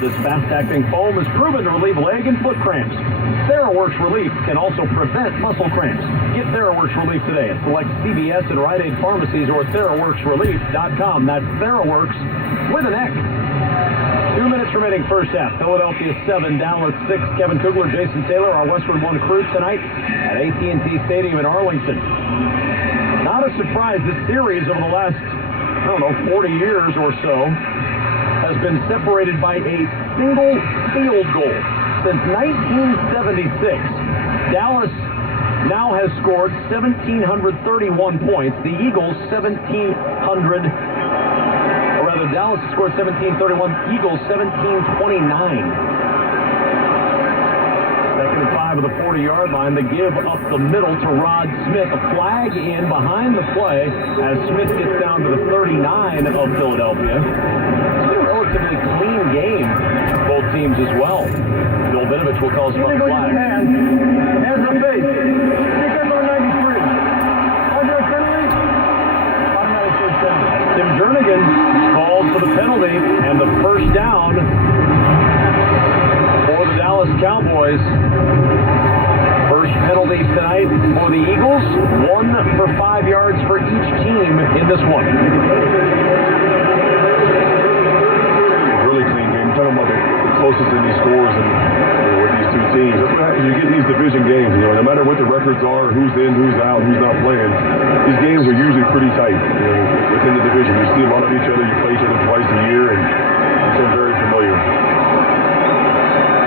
This fast-acting foam is proven to relieve leg and foot cramps. TheraWorks Relief can also prevent muscle cramps. Get TheraWorks Relief today at select CVS and Rite Aid pharmacies or TheraWorksRelief.com. That's TheraWorks with an X. 2 minutes remaining first half. Philadelphia 7, Dallas 6. Kevin Kugler, Jason Taylor, our Westwood One crew tonight at AT&T Stadium in Arlington. Not a surprise, this series over the last, 40 years or so has been separated by a single field goal. Since 1976, Dallas now has scored 1,731 points. The Eagles, Dallas scored 1,731, Eagles 1,729. Second and 5 of the 40-yard line. The give up the middle to Rod Smith. A flag in behind the play as Smith gets down to the 39 of Philadelphia. It's been a relatively clean game for both teams as well. Bill Vinovich will tell us about the flag. Hands on base. Pick up on 93. Automatic penalty. Automatic first down. Tim Jernigan calls for the penalty and the first down for the Dallas Cowboys. First penalty tonight for the Eagles. 1 for 5 yards for each team in this one. Really clean game. Talking about the closest in these scores and with these two teams. That's what happens. You get these division games. No matter what the records are, who's in, who's out, who's not playing, these games are usually pretty tight. Within the division, you see a lot of each other. You play each other twice a year, and become very familiar.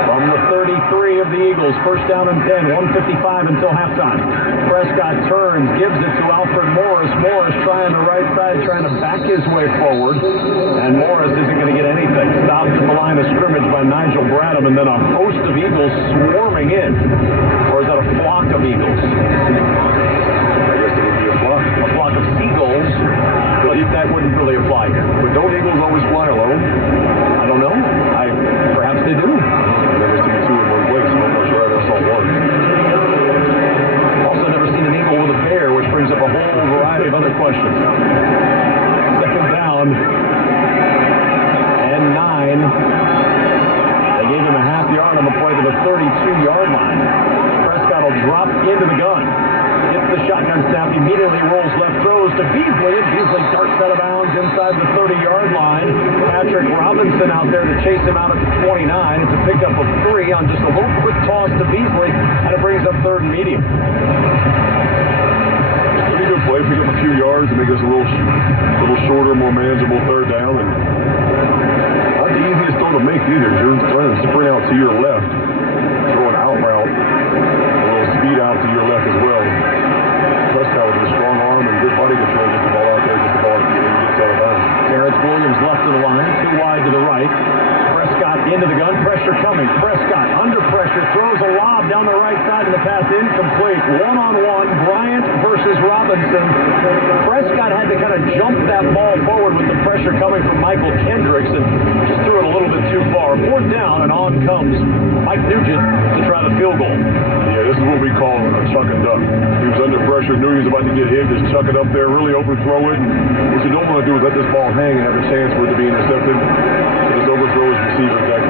From the 33 of the Eagles, first down and 10, 1:55 until halftime. Prescott turns, gives it to Alfred Morris. Morris trying the right side, trying to back his way forward, and Morris isn't going to get anything. Stopped at the line of scrimmage by Nigel Bradham, and then a host of Eagles swarming in. Or is that a flock of Eagles? I guess it would be a flock. A flock of seagulls, but that wouldn't really apply here. But don't eagles always fly alone? I don't know. Perhaps they do. I've never seen two in one place. I'm not sure I ever saw one. Also never seen an eagle with a bear, which brings up a whole variety of other questions. Second down and 9. They gave him a half yard on the play to the 32-yard line. Prescott will drop into the gun. Gets the shotgun snap, immediately rolls left, throws to Beasley, and Beasley darts out of bounds inside the 30-yard line. Patrick Robinson out there to chase him out at the 29. It's a pickup of 3 on just a little quick toss to Beasley, and it brings up third and medium. Pretty good play, pick up a few yards and make us a little shorter, more manageable third down. And not the easiest throw to make either. You're trying to sprint out to your left, throw an out route, a little speed out to your left as well. Prescott with a strong arm and good body control, gets the ball out there, gets the ball gets out of bounds. Terrence Williams left of the line, too wide to the right. Prescott into the gun, pressure coming. Prescott under pressure, throws a lob down the right side, and the pass incomplete. One-on-one, Bryant versus Robinson. Prescott had to kind of jump that ball forward with the pressure coming from Michael Kendricks and just threw it a little bit too far. 4th down, and on comes Mike Nugent to try the field goal. Yeah, this is what we call a chuck and duck. He was under pressure, knew he was about to get hit, just chuck it up there, really overthrow it. What you don't want to do is let this ball hang and have a chance for it to be intercepted. So just overthrow his receiver, Des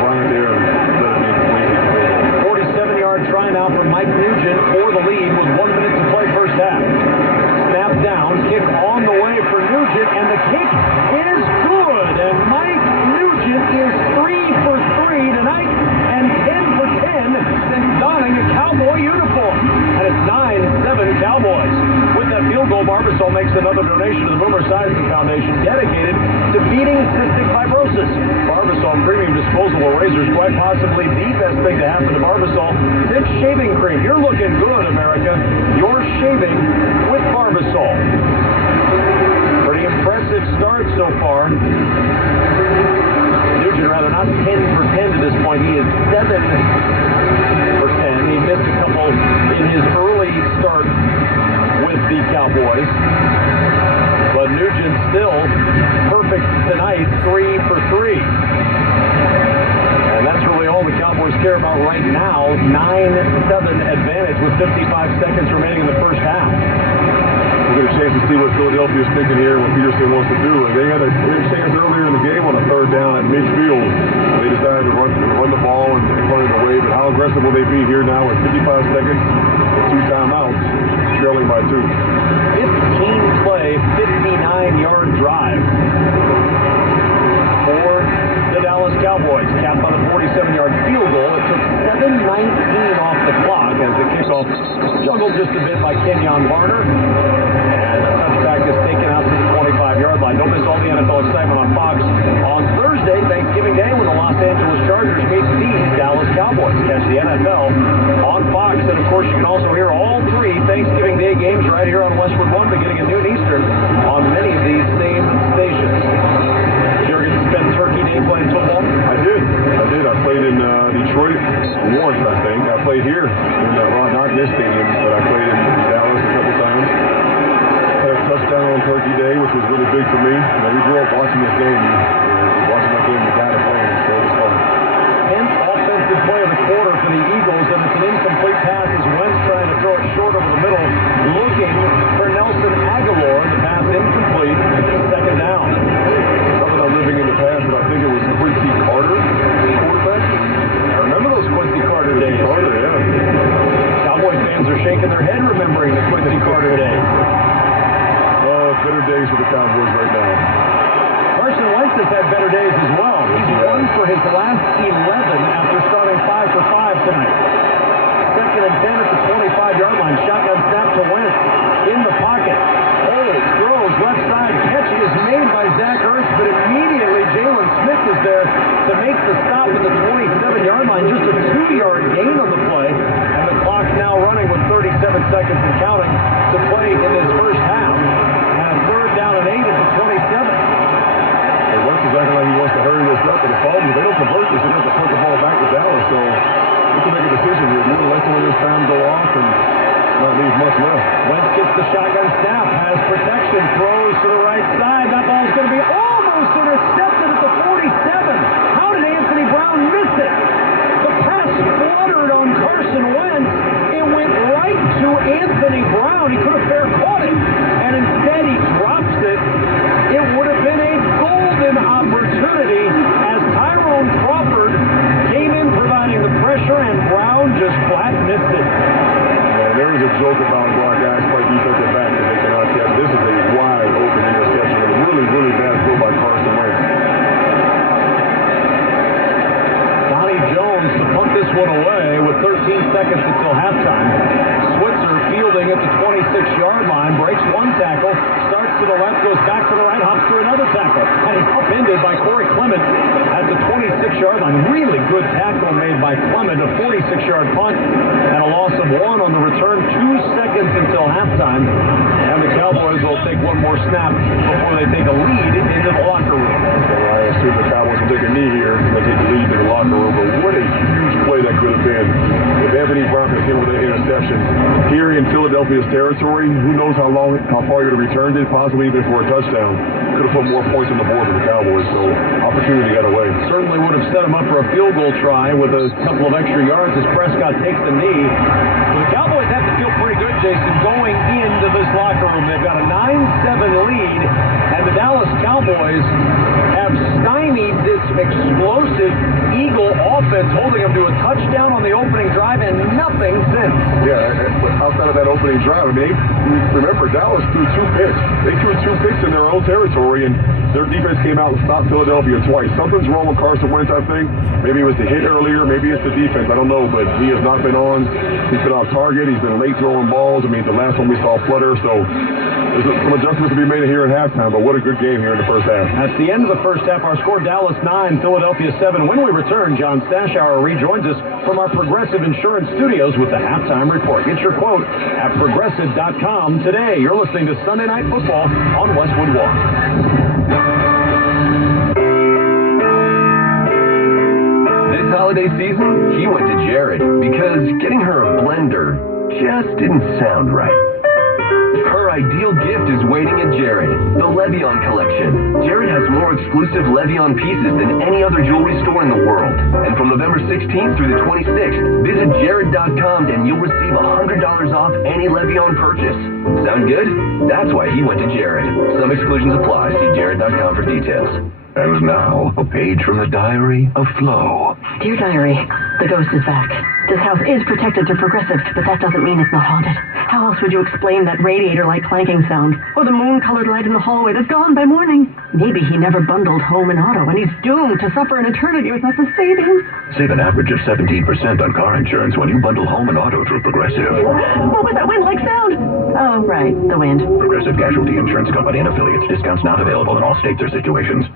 Bryant there, and let it be incomplete. 47-yard try now from Mike Nugent for the lead with 1 minute to play first half. Snap down, kick on the way for Nugent, and the kick is good. And Mike Nugent is 3 for 3 tonight and 10 for 10 since donning a Cowboy uniform. And it's 9-7 Cowboys. With that field goal, Barbasol makes another donation to the Boomer Esiason Foundation dedicated to beating cystic fibrosis. Barbasol Premium Disposable Razors, quite possibly the best thing to happen to Barbasol since shaving cream. You're looking good, America. You're shaving with Barbasol. Pretty impressive start so far. Nugent, rather, not 10 for 10 to this point. He is 7 for 10. He missed a couple in his early start with the Cowboys. But Nugent still perfect tonight, 3 for 3. And that's really all the Cowboys care about right now. 9-7 advantage with 55 seconds remaining in the first half. We'll get a chance to see what Philadelphia's thinking here, what Peterson wants to do. They had a chance earlier in the game on a third down at midfield. They decided to run the ball and run it away. But how aggressive will they be here now with 55 seconds and 2 timeouts, trailing by 2? 15-play, 59-yard drive for the Dallas Cowboys, capped by the 47-yard field goal. It took 7:19 off the clock as the kickoff juggled just a bit by Kenyon Varner. And the touchback is taken out to the 25-yard line. Don't miss all the NFL excitement on Fox on Thursday, Thanksgiving Day, when the Los Angeles Chargers meet the Dallas Cowboys. Catch the NFL on Fox. And, of course, you can also hear all 3 Thanksgiving Day games right here on Westwood One, beginning at noon Eastern on many of these same stations. Did you ever get to spend Turkey Day playing football? I did. I played in Detroit once, I think. I played here in not this stadium, but I played in Dallas a couple times. Had a touchdown on Turkey Day, which was really big for me. We grew up watching this game. Watching that game with Dad playing, so it was fun. 10th offensive play of the quarter for the Eagles, and it's an incomplete pass as Wentz trying to throw it short over the middle, looking for Nelson Aguilar. The pass incomplete. Second down. Something I'm living in the past, but I think it was Quincy Carter, quarterback. I remember those Quincy Carter days. Carter, yeah. Cowboy fans are shaking their head remembering the Quincy Carter days. Oh, better days for the Cowboys right now. Carson Wentz has had better days as well. He's 1 for his last 11 after starting 5 for 5 tonight. Second and 10 at the 25-yard line. Shotgun snap to Wentz in the pocket. Holds, throws, left side. Catch is made by Zach Ertz, but immediately Jalen Smith is there to make the stop at the 27-yard line. Just a 2-yard gain on the play, and the clock now running with 37 seconds and counting to play in this first half. And third down and 8 at the 27. Wentz is acting like he wants to hurry this up, but the problem is they don't convert this. They have to put the ball back to Dallas, so we can make a decision here. We're going to let some of this time go off and not leave much left. Wentz gets the shotgun snap, has protection, throws to the right side. That ball's going to be almost intercepted at the 47. How did Anthony Brown miss it? The pass fluttered on Carson Wentz. It went right to Anthony Brown. He could have fair caught it, and instead he drops it. It would have been a golden opportunity as Tyrone Crawford came in providing the pressure, and Brown just flat missed it. There is a joke about why guys play defensive back that they cannot catch. This is a wide open interception. A really, really bad throw by Carson Wentz. Donnie Jones to punt this one away with 13 seconds until halftime. Switzer fielding at the 26-yard line, breaks 1 tackle, starts to the left, goes back to the right, hops through another tackle, and he's upended by Corey Clement at the 26-yard line. Really good tackle made by Clement, a 46-yard punt, and a loss of 1 on the return. 2 seconds until halftime, and the Cowboys will take one more snap before they take a lead into the locker room. So I assume the Cowboys will take a knee here and take the lead in the locker room, but what a huge play that could have been. If Anthony Brown could hit with an interception here in Philadelphia's territory, who knows how far he would have returned it, possibly even for a touchdown. Could have put more points on the board for the Cowboys, so opportunity got away. Certainly would have set him up for a field goal try with a couple of extra yards as Prescott takes the knee. So the Cowboys have to feel pretty good, Jason, going into this locker room. They've got a 9-7 lead, and the Dallas Cowboys have stymied this explosive Eagle offense, holding them to a touchdown on the opening drive and nothing since. Yeah, outside of that opening drive, I mean, remember, Dallas threw 2 picks. They threw 2 picks in their own territory, and their defense came out and stopped Philadelphia twice. Something's wrong with Carson Wentz, I think. Maybe it was the hit earlier. Maybe it's the defense. I don't know, but he has not been on. He's been off target. He's been late throwing balls. I mean, the last one we saw flutter, so there's some adjustments to be made here in halftime, but what a good game here in the first half. That's the end of the first half. Our score, Dallas 9, Philadelphia 7. When we return, John Stashauer rejoins us from our Progressive Insurance Studios with the Halftime Report. Get your quote at Progressive.com today. You're listening to Sunday Night Football on Westwood One. This holiday season, he went to Jared because getting her a blender just didn't sound right. Her ideal gift is waiting at Jared, the Le'Veon Collection. Jared has more exclusive Le'Veon pieces than any other jewelry store in the world. And from November 16th through the 26th, visit Jared.com and you'll receive $100 off any Le'Veon purchase. Sound good? That's why he went to Jared. Some exclusions apply. See Jared.com for details. And now, a page from the diary of Flo. Dear Diary, the ghost is back. This house is protected to Progressive, but that doesn't mean it's not haunted. How else would you explain that radiator-like clanking sound? Or the moon-colored light in the hallway that's gone by morning? Maybe he never bundled home and auto, and he's doomed to suffer an eternity without the savings. Save an average of 17% on car insurance when you bundle home and auto through Progressive. What was that wind-like sound? Oh, right, the wind. Progressive Casualty Insurance Company and affiliates. Discounts not available in all states or situations.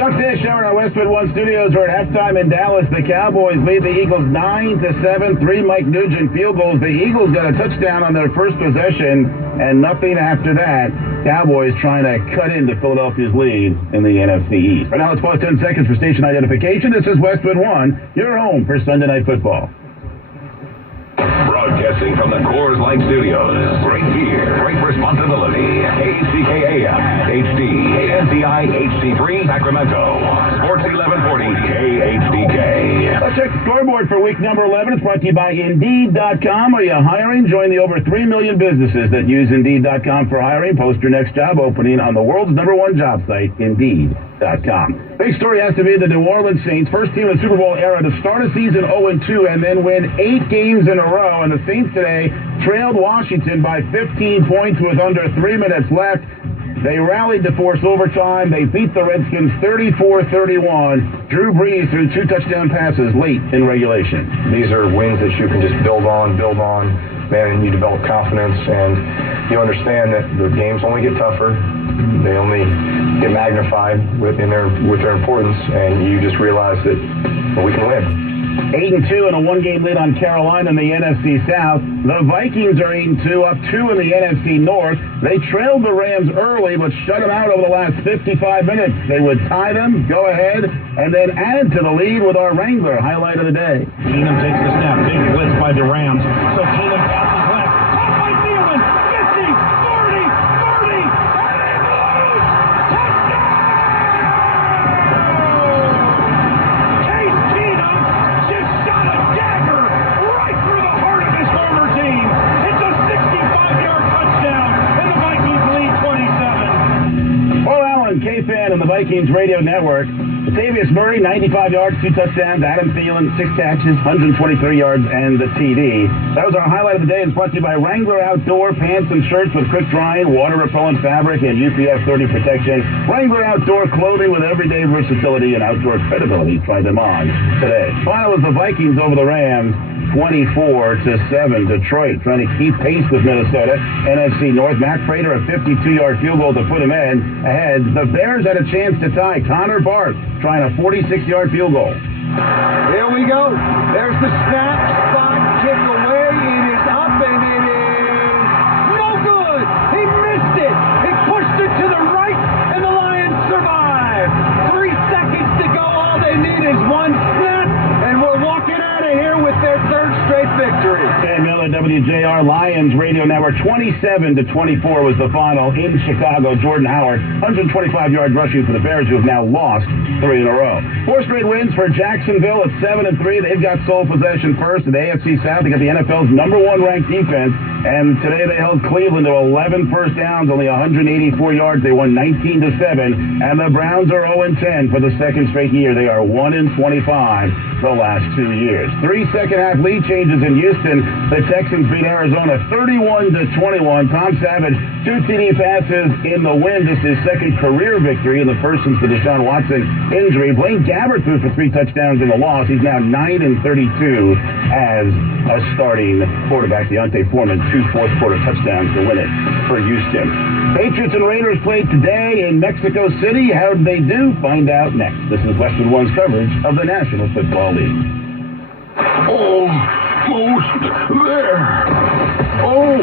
Chuck Dish here in our Westwood One studios. We're at halftime in Dallas. The Cowboys lead the Eagles 9-7. 3 Mike Nugent field goals. The Eagles got a touchdown on their first possession and nothing after that. Cowboys trying to cut into Philadelphia's lead in the NFC East. Right now, let's pause 10 seconds for station identification. This is Westwood One, your home for Sunday Night Football. Broadcasting from the Coors Light Studios. Great gear, great responsibility. KCKAM, HD, KNCI, HD3, Sacramento. Sports 1140, KHDK. Let's check the scoreboard for week number 11. It's brought to you by Indeed.com. Are you hiring? Join the over 3 million businesses that use Indeed.com for hiring. Post your next job opening on the world's #1 job site, Indeed.com. Big story has to be the New Orleans Saints, first team in the Super Bowl era to start a season 0-2 and then win 8 games in a row. And the Saints today trailed Washington by 15 points with under 3 minutes left. They rallied to force overtime. They beat the Redskins 34-31. Drew Brees threw 2 touchdown passes late in regulation. These are wins that you can just build on, man, and you develop confidence, and you understand that the games only get tougher. They only get magnified with their importance, and you just realize that we can win. 8-2 and a 1-game lead on Carolina in the NFC South. The Vikings are 8-2, up 2 in the NFC North. They trailed the Rams early, but shut them out over the last 55 minutes. They would tie them, go ahead, and then add to the lead with our Wrangler highlight of the day. Keenum takes the snap. Big blitz by the Rams. So Keenum passes left. Caught by Thielen. 50, 40, 30, and they lose! Touchdown! Case Keenum just shot a dagger right through the heart of his former team. It's a 65-yard touchdown, and the Vikings lead 27. Paul Allen, K-Fan, and the Vikings Radio Network. Latavius Murray, 95 yards, 2 touchdowns. Adam Thielen, 6 catches, 123 yards, and the TD. That was our highlight of the day. It's brought to you by Wrangler Outdoor, pants and shirts with quick drying, water-repellent fabric, and UPF 30 protection. Wrangler Outdoor clothing with everyday versatility and outdoor credibility. Try them on today. Final was the Vikings over the Rams. 24-7. Detroit trying to keep pace with Minnesota. NFC North. Matt Prater, a 52-yard field goal to put him in ahead. The Bears had a chance to tie. Connor Barth trying a 46-yard field goal. Here we go. There's the snap. Spot kick away. It is up and it is no good. He missed it. He pushed it to the right and the Lions survive. 3 seconds to go. All they need is one snap and we're walking out of here with their third straight victory. Dan Miller, WJR Lions Radio Network. 27-24 was the final in Chicago. Jordan Howard, 125 yards rushing for the Bears, who have now lost 3 in a row. 4 straight wins for Jacksonville at 7-3. They've got sole possession first in the AFC South. They got the NFL's #1 ranked defense, and today they held Cleveland to 11 first downs, only 184 yards. They won 19-7, and the Browns are 0-10 for the second straight year. They are 1-25 the last 2 years. 3 second-half lead changes in Houston. The Texans beat Arizona 31-21. Tom Savage, 2 TD passes in the win. This is his second career victory, in the first since the Deshaun Watson injury. Blaine Gabbert threw for 3 touchdowns in the loss. He's now 9-32 as a starting quarterback. Deontay Foreman, 2 fourth-quarter touchdowns to win it for Houston. Patriots and Raiders played today in Mexico City. How did they do? Find out next. This is Westwood One's coverage of the National Football League. Almost there. Oh,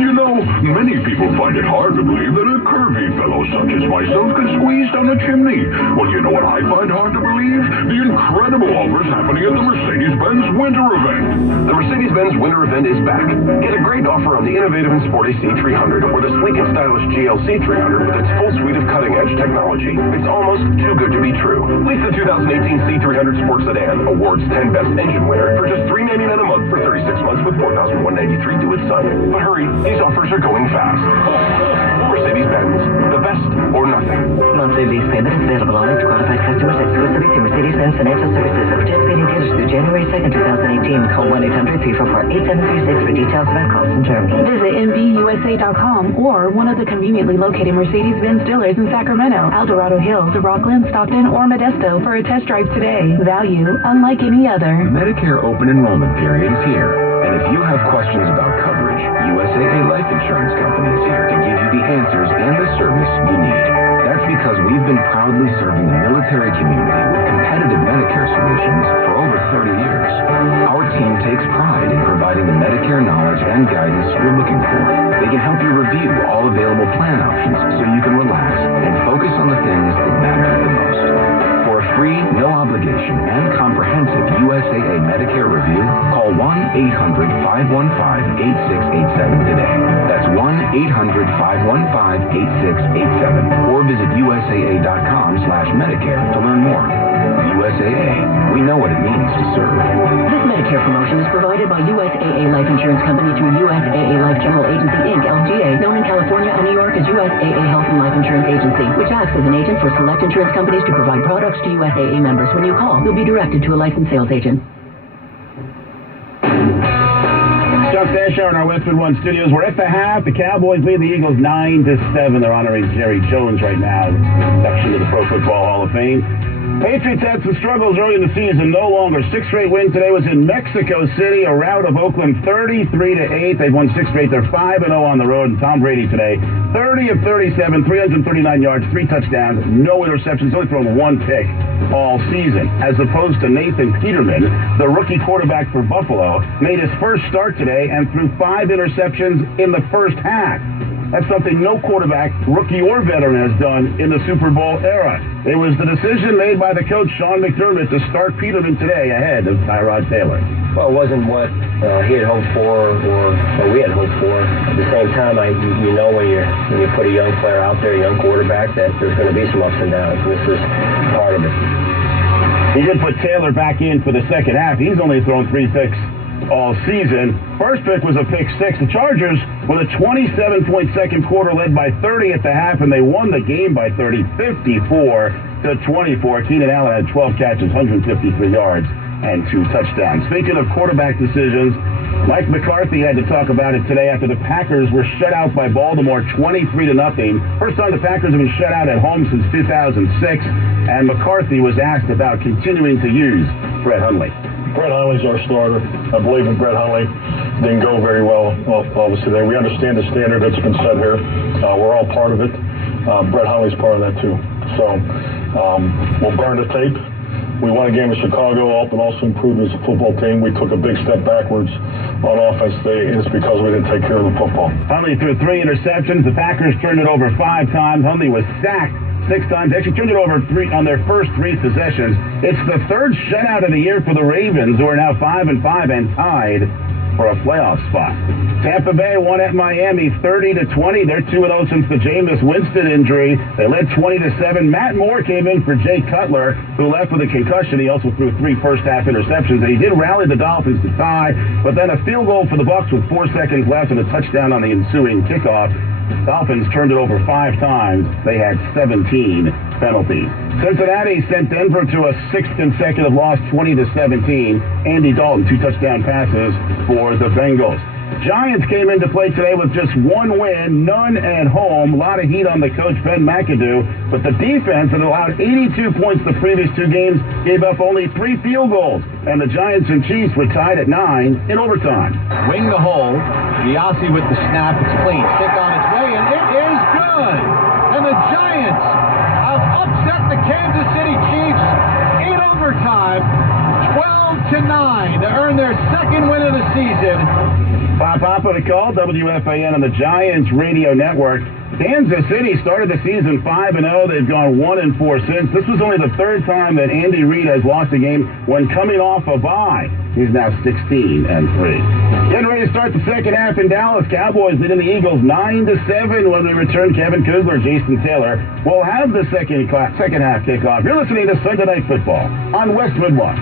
you know, many people find it hard to believe that a curvy fellow such as myself can squeeze down a chimney. Well, you know what I find hard to believe? The incredible offers happening at the Mercedes-Benz Winter Event. The Mercedes-Benz Winter Event is back. Get a great offer on the innovative and sporty C300 or the sleek and stylish GLC 300 with its full suite of cutting cutting-edge technology. It's almost too good to be true. Lease the 2018 C300 Sport Sedan, Awards 10 Best Engine winner, for just $399 a month for 36 months with $4,193 due at signing. But hurry, these offers are going fast. Mercedes-Benz, the best or nothing. Monthly lease payment is available only to qualified customers exclusively through Mercedes-Benz Financial Services of participating dealers through January 2nd, 2018. Call 1-800-344-8736 for details about costs and terms. Visit MBUSA.com or one of the conveniently located Mercedes-Benz dealers in Sacramento, El Dorado Hills, Rockland, Stockton, or Modesto for a test drive today. Value unlike any other. The Medicare open enrollment period is here. And if you have questions about coverage, USAA Life Insurance Company is here to give you the answers and the service you need. That's because we've been proudly serving the military community with competitive Medicare solutions for over 30 years. Our team takes pride in providing the Medicare knowledge and guidance you're looking for. They can help you review all available plan options so you can relax and focus on the things that matter the most. For a free, no obligation, and comprehensive USAA Medicare review, call 1-800-515-8687 today. That's 1-800-515-8687 or visit USAA.com/Medicare to learn more. USAA, we know what it means to serve. This Medicare promotion is provided by USAA Life Insurance Company through USAA Life General Agency, Inc., LGA, known in California and New York as USAA Health and Life Insurance Agency, which acts as an agent for select insurance companies to provide products to USAA members. When you call, you'll be directed to a licensed sales agent. Chuck Dashow in our Westwood One studios. We're at the half. The Cowboys lead the Eagles 9-7. They're honoring Jerry Jones right now, induction to the Pro Football Hall of Fame. Patriots had some struggles early in the season. No longer. 6 straight win today was in Mexico City, a rout of Oakland 33-8. They've won 6 straight. They're 5-0 on the road. And Tom Brady today, 30 of 37, 339 yards, 3 touchdowns, no interceptions. He's only thrown 1 pick all season, as opposed to Nathan Peterman, the rookie quarterback for Buffalo, made his first start today and threw 5 interceptions in the first half. That's something no quarterback, rookie or veteran, has done in the Super Bowl era. It was the decision made by the coach, Sean McDermott, to start Peterman today ahead of Tyrod Taylor. Well, it wasn't what he had hoped for or we had hoped for. At the same time, you know when you put a young player out there, a young quarterback, that there's going to be some ups and downs. This is part of it. He did put Taylor back in for the second half. He's only thrown 3 picks all season. First pick was a pick 6. The Chargers with a 27-point second quarter, led by 30 at the half, and they won the game by 30, 54-24. Keenan Allen had 12 catches, 153 yards, and 2 touchdowns. Speaking of quarterback decisions, Mike McCarthy had to talk about it today after the Packers were shut out by Baltimore 23-0. First time the Packers have been shut out at home since 2006, and McCarthy was asked about continuing to use Brett Hundley. Brett Hundley's our starter. I believe in Brett Hundley. Didn't go very well, obviously, there. We understand the standard that's been set here. We're all part of it. Brett Hundley's part of that, too. So we'll burn the tape. We won a game in Chicago, but also improved as a football team. We took a big step backwards on offense today, and it's because we didn't take care of the football. Hundley threw 3 interceptions. The Packers turned it over 5 times. Hundley was sacked 6 times. They actually turned it over 3 on their first 3 possessions. It's the 3rd shutout of the year for the Ravens, who are now 5-5 and tied for a playoff spot. Tampa Bay won at Miami 30-20. They're 2-0 since the Jameis Winston injury. They led 20-7. Matt Moore came in for Jay Cutler, who left with a concussion. He also threw 3 first-half interceptions, and he did rally the Dolphins to tie, but then a field goal for the Bucs with 4 seconds left and a touchdown on the ensuing kickoff. Dolphins turned it over 5 times. They had 17 penalties. Cincinnati sent Denver to a 6th consecutive loss, 20-17. Andy Dalton, 2 touchdown passes for the Bengals. Giants came into play today with just 1 win, none at home. A lot of heat on the coach, Ben McAdoo, but the defense that allowed 82 points the previous 2 games gave up only 3 field goals, and the Giants and Chiefs were tied at 9 in overtime. Wing the hole. Biasi with the snap. It's clean. Kick on its way, and it is good. And the Giants have upset the Kansas City Chiefs in overtime, 12-9, to earn their 2nd win of the season. Bob Papa to call, WFAN and the Giants radio network. Kansas City started the season 5-0. They've gone 1-4 since. This was only the third time that Andy Reid has lost a game when coming off a bye. He's now 16-3. Getting ready to start the second half in Dallas. Cowboys leading the Eagles 9-7 when they return. Kevin Kugler, Jason Taylor will have the second half kickoff. You're listening to Sunday Night Football on Westwood One.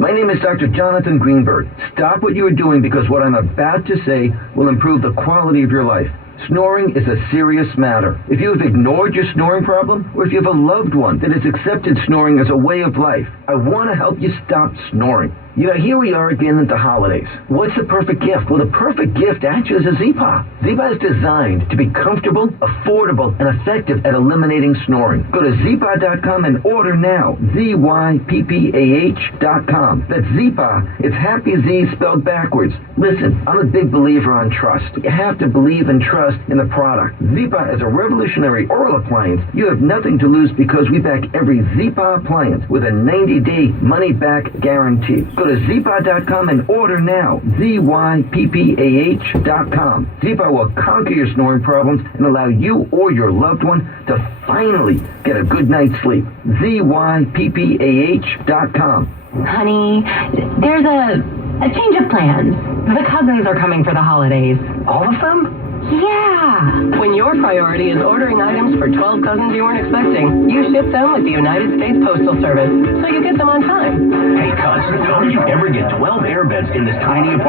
My name is Dr. Jonathan Greenberg. Stop what you are doing because what I'm about to say will improve the quality of your life. Snoring is a serious matter. If you have ignored your snoring problem, or if you have a loved one that has accepted snoring as a way of life, I want to help you stop snoring. You know, here we are again at the holidays. What's the perfect gift? Well, the perfect gift actually is a Z-Pop. Z-Pop is designed to be comfortable, affordable, and effective at eliminating snoring. Go to zpah.com and order now. ZYPPAH.com. That's Z-Pop. It's Happy Z spelled backwards. Listen, I'm a big believer on trust. You have to believe and trust in the product. Z-Pop is a revolutionary oral appliance. You have nothing to lose because we back every Z-Pop appliance with a 90-day money-back guarantee. Go to zpah.com and order now. ZYPPAH.com. Z-Pop will conquer your snoring problems and allow you or your loved one to finally get a good night's sleep. ZYPPAH.com. Honey, there's a change of plans. The cousins are coming for the holidays. All of them? Yeah. When your priority is ordering items for 12 cousins you weren't expecting, you ship them with the United States Postal Service, so you get them on time. Hey, cuz, how did you ever get 12 airbeds in this tiny apartment?